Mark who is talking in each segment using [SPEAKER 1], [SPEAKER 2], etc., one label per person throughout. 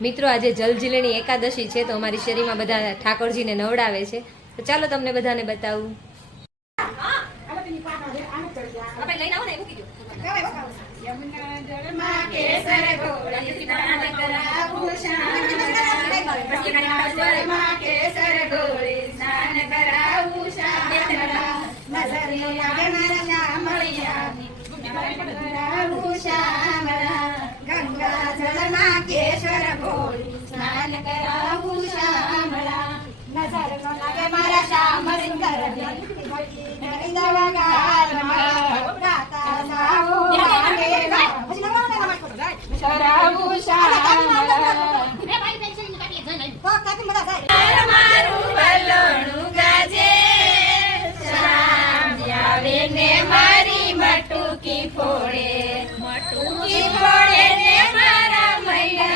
[SPEAKER 1] મિત્રો આજે જલજીલણી એકાદશી છે તો અમારી શેરીમાં બધા ઠાકોરજીને નવડાવે છે. તો ચાલો તમને બધાને બતાવું.
[SPEAKER 2] કેસર ઘોળી સ્નાન કરાવું सिद्धेश्वर भोळी स्नान करावू श्यामला नजर नगे मला श्याम सुंदर नवा गाल गाता जाऊ शराबू श्यामला मारू बलणू गाजे श्याम यावेने मारी मटुकी फोडे मटुकी फोडे ने मारा Friday.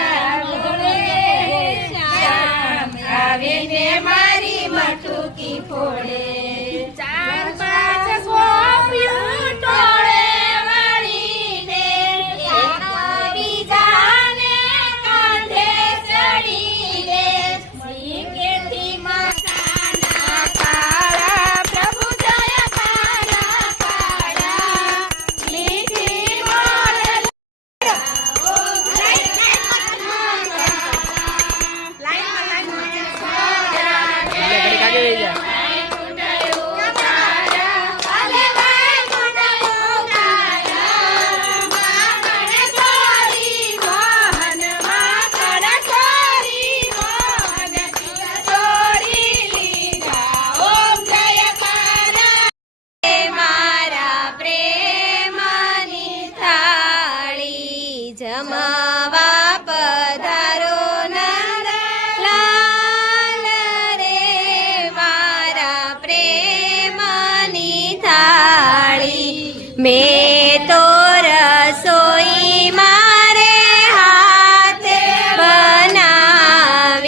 [SPEAKER 2] મેં તો રસોઈ મારે હાથે બનાવી.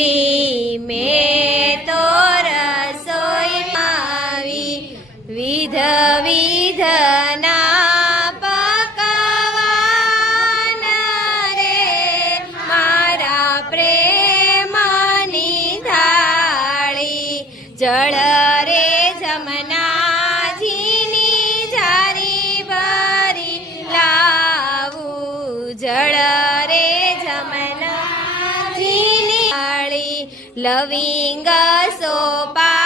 [SPEAKER 2] મેં તો રસોઈ આવી વિધ વિધના પકવાન રે મારા પ્રેમની થાળી. જળ રે જમનાજીની જળ રે જમનાજીની લવિંગ સોપા